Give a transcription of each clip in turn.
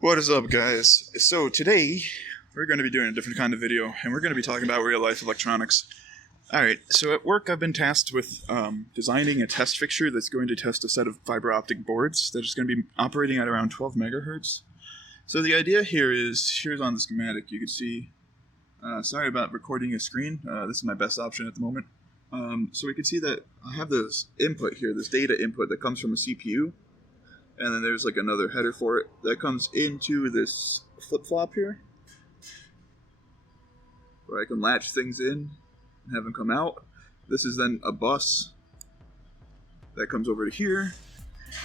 What is up, guys? So today we're going to be doing a different kind of video, and we're going to be talking about real-life electronics. Alright, so at work I've been tasked with designing a test fixture that's going to test a set of fiber optic boards that is going to be operating at around 12 megahertz. So the idea here is, here's on the schematic, you can see, sorry about recording a screen, this is my best option at the moment. So we can see that I have this input here, this data input that comes from a CPU. And then there's like another header for it that comes into this flip-flop here, where I can latch things in and have them come out. This is then a bus that comes over to here,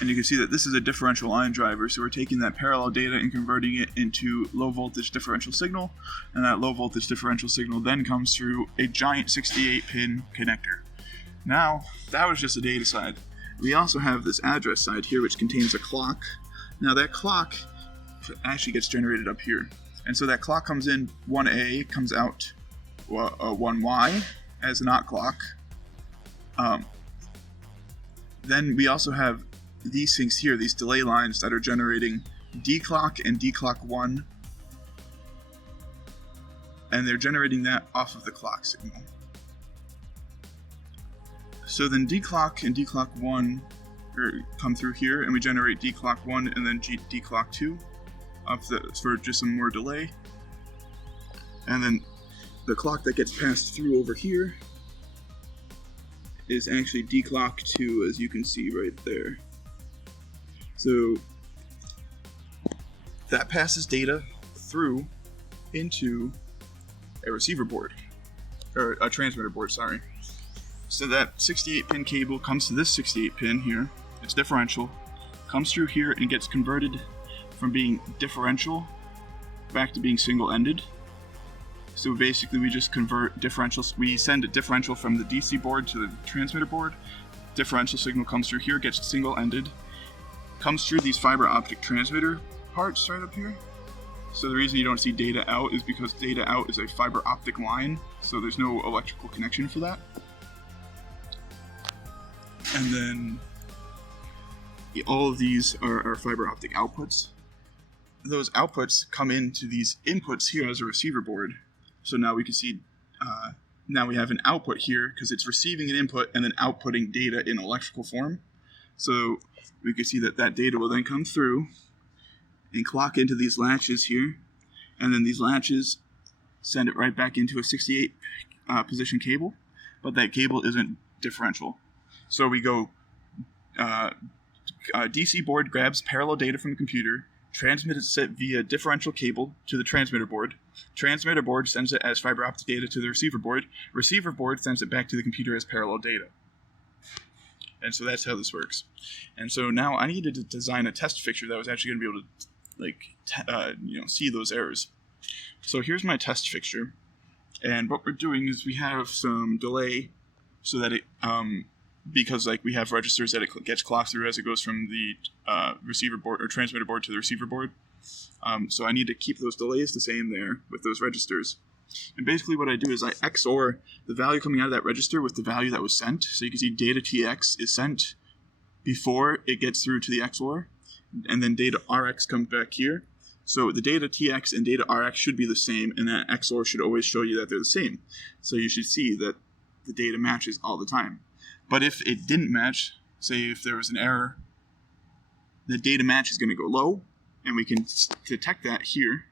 and you can see that this is a differential line driver, so we're taking that parallel data and converting it into low voltage differential signal, and that low voltage differential signal then comes through a giant 68-pin connector. Now, that was just the data side. We also have this address side here, which contains a clock. Now that clock actually gets generated up here. And so that clock comes in 1A, comes out 1Y as a not clock. Then we also have these things here, these delay lines that are generating D clock and D clock 1. And they're generating that off of the clock signal. So then D clock and D clock 1 come through here, and we generate D clock 1 and then D clock 2 for just some more delay. And then the clock that gets passed through over here is actually D clock 2, as you can see right there. So that passes data through into a receiver board, or a transmitter board, sorry. So that 68-pin cable comes to this 68-pin here, it's differential, comes through here and gets converted from being differential back to being single-ended. So basically we just convert differentials, we send a differential from the DC board to the transmitter board, differential signal comes through here, gets single-ended, comes through these fiber optic transmitter parts right up here. So the reason you don't see data out is because data out is a fiber optic line, so there's no electrical connection for that. And then all of these are fiber optic outputs. Those outputs come into these inputs here as a receiver board. So now we can see, now we have an output here because it's receiving an input and then outputting data in electrical form. So we can see that that data will then come through and clock into these latches here. And then these latches send it right back into a 68 position cable, but that cable isn't differential. So we go, DC board grabs parallel data from the computer, transmits it via differential cable to the transmitter board sends it as fiber optic data to the receiver board sends it back to the computer as parallel data. And so that's how this works. And so now I needed to design a test fixture that was actually going to be able to, see those errors. So here's my test fixture, and what we're doing is we have some delay so that it, because we have registers that it gets clocked through as it goes from the receiver board or transmitter board to the receiver board. So I need to keep those delays the same there with those registers. And basically what I do is I XOR the value coming out of that register with the value that was sent. So you can see data TX is sent before it gets through to the XOR, and then data RX comes back here. So the data TX and data RX should be the same, and that XOR should always show you that they're the same. So you should see that the data matches all the time. But if it didn't match, say if there was an error, the data match is going to go low, and we can detect that here,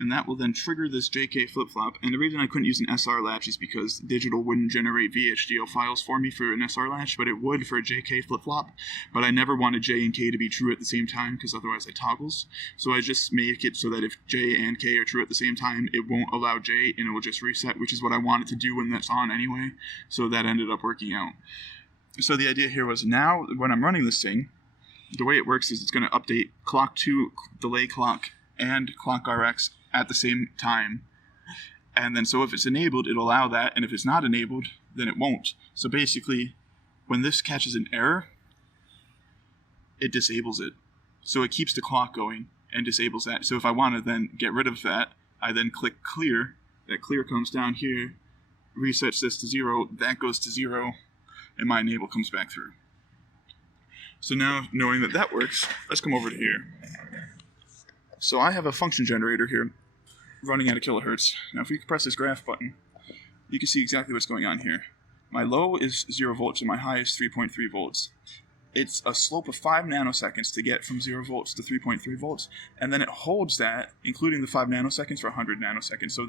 and that will then trigger this JK flip-flop. And the reason I couldn't use an SR latch is because digital wouldn't generate VHDL files for me for an SR latch, but it would for a JK flip-flop. But I never wanted J and K to be true at the same time, because otherwise it toggles. So I just make it so that if J and K are true at the same time, it won't allow J, and it will just reset, which is what I wanted to do when that's on anyway. So that ended up working out. So the idea here was, now when I'm running this thing, the way it works is it's going to update clock 2, delay clock, and clock RX at the same time. And then so if it's enabled, it'll allow that, and if it's not enabled, then it won't. So basically, when this catches an error, it disables it. So it keeps the clock going and disables that. So if I want to then get rid of that, I then click clear. That clear comes down here, resets this to 0, that goes to 0, and my enable comes back through. So now, knowing that that works, let's come over to here. So I have a function generator here running at a kilohertz. Now if we press this graph button, you can see exactly what's going on here. My low is 0 volts and my high is 3.3 volts. It's a slope of 5 nanoseconds to get from 0 volts to 3.3 volts, and then it holds that, including the 5 nanoseconds, for 100 nanoseconds. So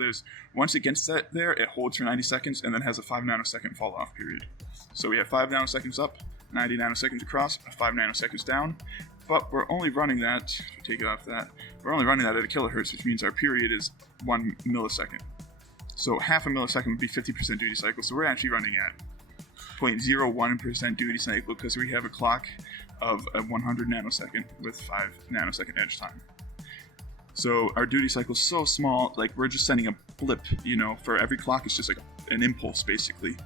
once it gets that there, it holds for 90 seconds and then has a 5 nanosecond fall off period. So we have 5 nanoseconds up, 90 nanoseconds across, 5 nanoseconds down, but we're only running that, if we take it off that, we're only running that at a kilohertz, which means our period is 1 millisecond. So half a millisecond would be 50% duty cycle, so we're actually running at 0.01% duty cycle because we have a clock of a 100 nanosecond with 5 nanosecond edge time. So our duty cycle is so small, like we're just sending a blip, for every clock it's just like an impulse basically,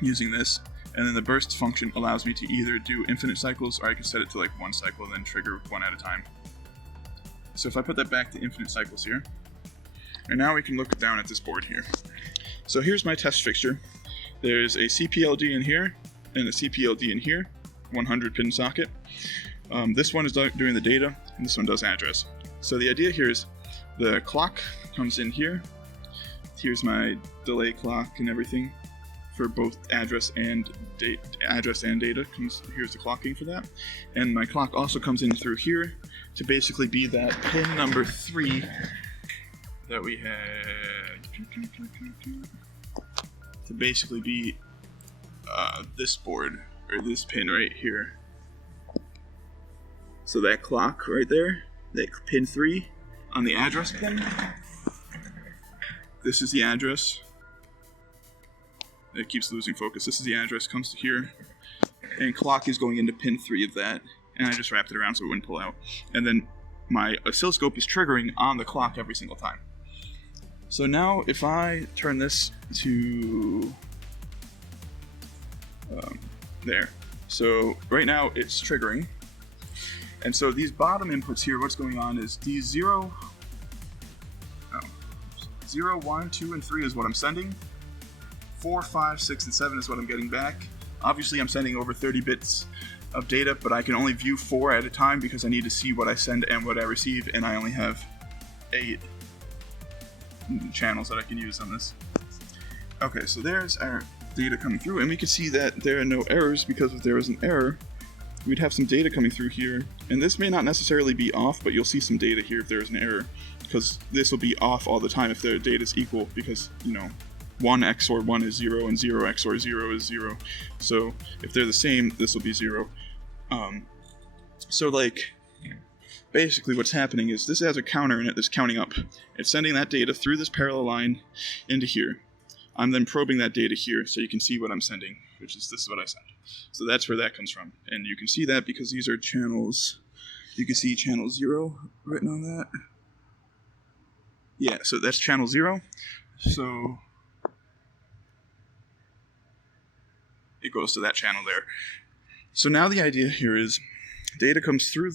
using this. And then the burst function allows me to either do infinite cycles or I can set it to like 1 cycle and then trigger 1 at a time. So if I put that back to infinite cycles here, and now we can look down at this board here. So here's my test fixture. There's a CPLD in here and a CPLD in here, 100 pin socket. This one is doing the data and this one does address. So the idea here is the clock comes in here. Here's my delay clock and everything for both address and data. Here's the clocking for that. And my clock also comes in through here to basically be that pin number 3 that we had. To basically be this board, or this pin right here. So that clock right there, that pin 3 on the address pin, this is the address. It keeps losing focus. This is the address, comes to here, and clock is going into pin 3 of that, and I just wrapped it around so it wouldn't pull out. And then my oscilloscope is triggering on the clock every single time. So now if I turn this to there, so right now it's triggering, and so these bottom inputs here, what's going on is these 0, 1, 2, and 3 is what I'm sending. 4, 5, 6, and 7 is what I'm getting back. Obviously I'm sending over 30 bits of data, but I can only view 4 at a time because I need to see what I send and what I receive, and I only have 8 channels that I can use on this. Okay, so there's our data coming through, and we can see that there are no errors, because if there was an error, we'd have some data coming through here, and this may not necessarily be off, but you'll see some data here if there's an error, because this will be off all the time if their data is equal, because 1 XOR 1 is 0 and 0 XOR 0 is 0. So if they're the same, this will be 0. So like basically what's happening is this has a counter in it that's counting up. It's sending that data through this parallel line into here. I'm then probing that data here so you can see what I'm sending, which is this is what I sent. So that's where that comes from. And you can see that because these are channels. You can see channel 0 written on that. Yeah, so that's channel 0. So it goes to that channel there. So now the idea here is data comes through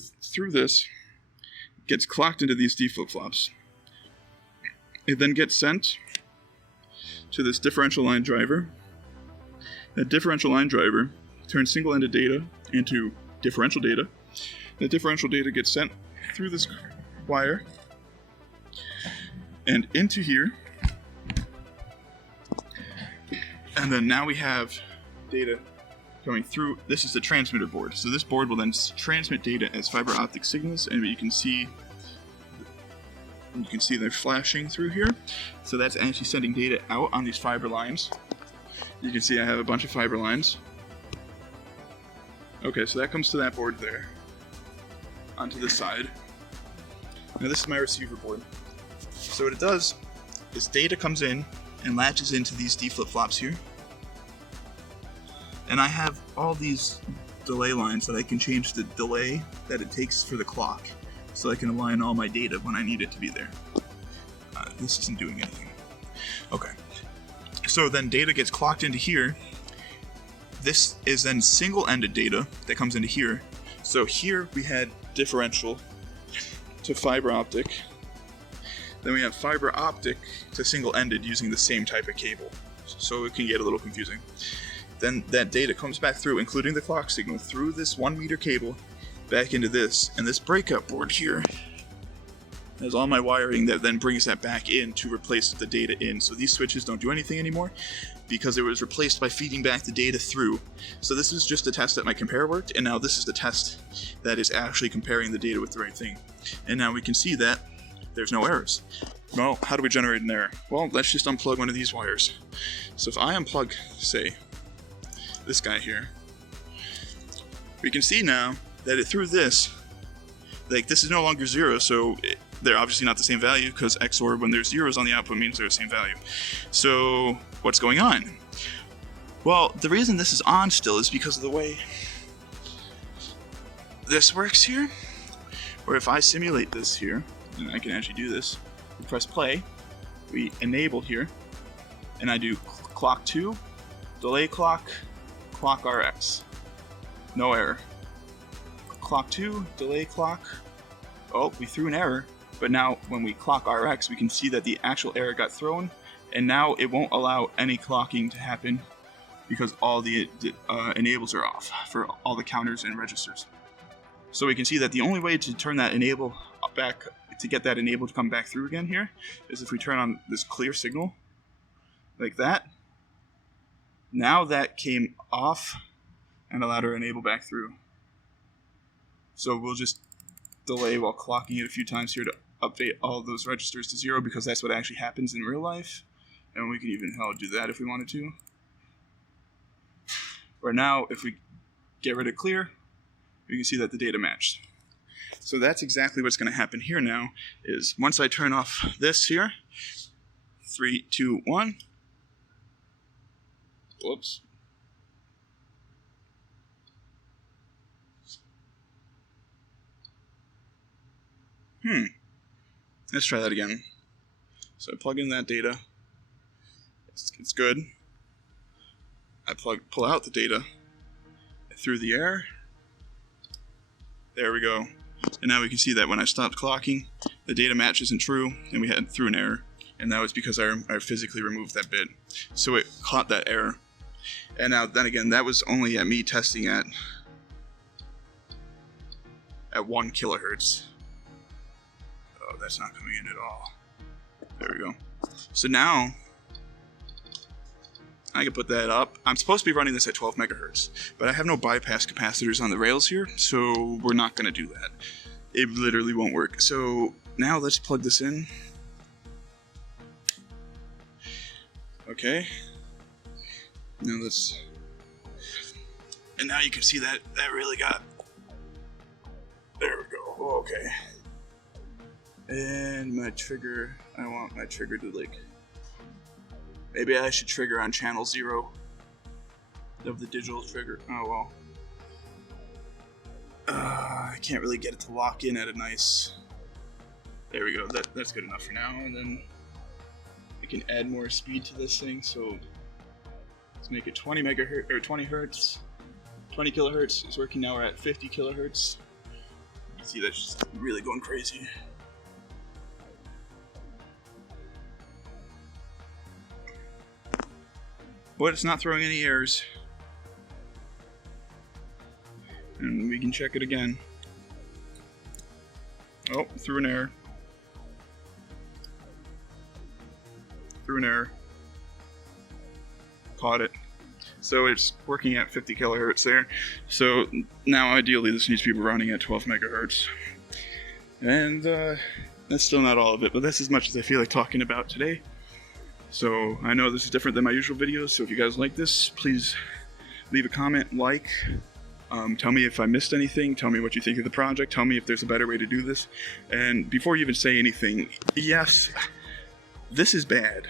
this, gets clocked into these D flip-flops. It then gets sent to this differential line driver. That differential line driver turns single-ended data into differential data. The differential data gets sent through this wire and into here. And then now we have data coming through. This is the transmitter board. So this board will then transmit data as fiber optic signals, and you can see they're flashing through here. So that's actually sending data out on these fiber lines. You can see I have a bunch of fiber lines. Okay, so that comes to that board there, onto this side. Now this is my receiver board. So what it does is data comes in and latches into these D flip-flops here. And I have all these delay lines that I can change the delay that it takes for the clock, so I can align all my data when I need it to be there. This isn't doing anything. Okay. So then data gets clocked into here. This is then single-ended data that comes into here. So here we had differential to fiber optic. Then we have fiber optic to single-ended using the same type of cable. So it can get a little confusing. Then that data comes back through, including the clock signal, through this 1 meter cable back into this, and this breakout board here has all my wiring that then brings that back in to replace the data in. So these switches don't do anything anymore because it was replaced by feeding back the data through. So this is just a test that my compare worked, and now this is the test that is actually comparing the data with the right thing. And now we can see that there's no errors. Well, how do we generate an error? Well, let's just unplug one of these wires. So if I unplug, say, this guy here, we can see now that it threw this, like this is no longer 0, so they're obviously not the same value because XOR when there's zeros on the output means they're the same value. So what's going on? Well, the reason this is on still is because of the way this works here. Or if I simulate this here, and I can actually do this, we press play, we enable here, and I do clock 2, delay clock, clock RX. No error. Clock 2, delay clock. Oh, we threw an error. But now when we clock RX, we can see that the actual error got thrown, and now it won't allow any clocking to happen because all the enables are off for all the counters and registers. So we can see that the only way to turn that enable back, to get that enable to come back through again here, is if we turn on this clear signal, like that. Now that came off and allowed our enable back through. So we'll just delay while clocking it a few times here to update all of those registers to 0 because that's what actually happens in real life. And we can even do that if we wanted to. Or now, if we get rid of clear, we can see that the data matched. So that's exactly what's going to happen here now, is once I turn off this here, 3, 2, 1. Whoops. Let's try that again. So I plug in that data. It's good. I pull out the data. I threw the error. There we go. And now we can see that when I stopped clocking, the data match isn't true, and we had threw an error. And that was because I physically removed that bit. So it caught that error. And now, then again, that was only at me testing at 1 kilohertz. Oh, that's not coming in at all. There we go. So now, I can put that up. I'm supposed to be running this at 12 megahertz, but I have no bypass capacitors on the rails here, so we're not going to do that. It literally won't work. So now let's plug this in. Okay. Now let's... And now you can see that really got... There we go. Oh, okay. And my trigger, I want my trigger to like... Maybe I should trigger on channel 0 of the digital trigger. Oh well. I can't really get it to lock in at a nice... There we go, that's good enough for now. And then we can add more speed to this thing, so let's make it 20 megahertz, or 20 hertz. 20 kilohertz is working now, we're at 50 kilohertz. You can see that's just really going crazy. But it's not throwing any errors. And we can check it again. Oh, threw an error. Threw an error. Caught it. So it's working at 50 kilohertz there. So now ideally this needs to be running at 12 megahertz. And that's still not all of it, but that's as much as I feel like talking about today. So I know this is different than my usual videos, so if you guys like this, please leave a comment, like, tell me if I missed anything, tell me what you think of the project, tell me if there's a better way to do this. And before you even say anything, yes, this is bad.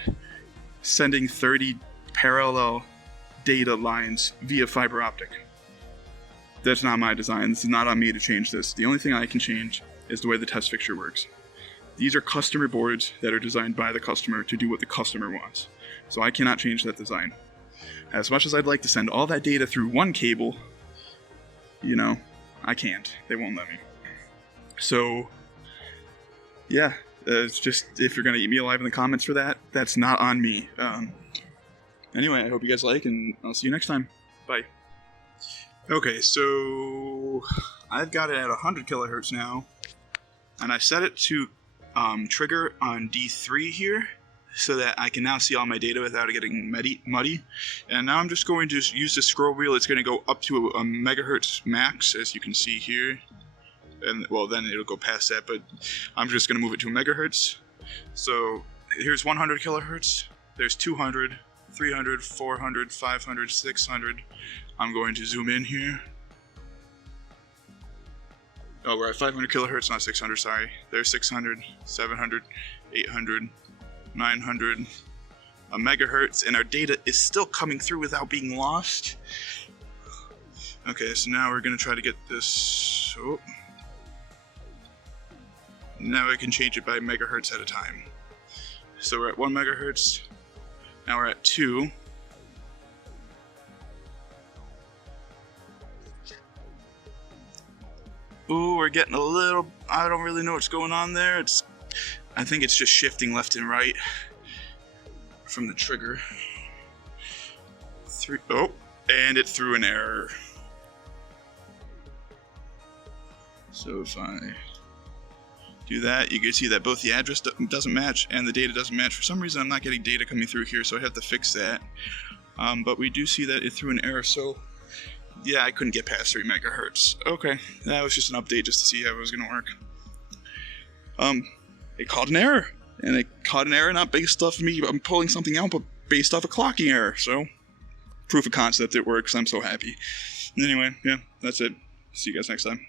Sending 30 parallel data lines via fiber optic. That's not my design. This is not on me to change this. The only thing I can change is the way the test fixture works. These are customer boards that are designed by the customer to do what the customer wants. So I cannot change that design. As much as I'd like to send all that data through one cable, you know, I can't. They won't let me. So, yeah, it's just, if you're going to eat me alive in the comments for that, that's not on me. Anyway, I hope you guys like, and I'll see you next time. Bye. Okay, so So I've got it at 100 kilohertz now, and I set it to trigger on D3 here, so that I can now see all my data without it getting muddy. And now I'm just going to use the scroll wheel. It's going to go up to a megahertz max, as you can see here. And well, then it'll go past that, but I'm just going to move it to a megahertz. So here's 100 kilohertz. There's 200, 300, 400, 500, 600. I'm going to zoom in here. Oh, we're at 500 kilohertz, not 600, sorry. There's 600, 700, 800, 900, a megahertz, and our data is still coming through without being lost. Okay, so now we're going to try to get this. Oh. Now I can change it by megahertz at a time. So we're at 1 megahertz. Now we're at 2. Ooh, we're getting a little, I don't really know what's going on there. I think it's just shifting left and right from the trigger. 3, oh, and it threw an error. So if I do that, you can see that both the address doesn't match and the data doesn't match. For some reason, I'm not getting data coming through here, so I have to fix that. But we do see that it threw an error, so yeah, I couldn't get past 3 megahertz. Okay, that was just an update just to see how it was going to work. It caught an error, and it caught an error not based off of me I'm pulling something out, but based off a clocking error. So, proof of concept, it works. I'm so happy. Anyway, yeah, that's it. See you guys next time.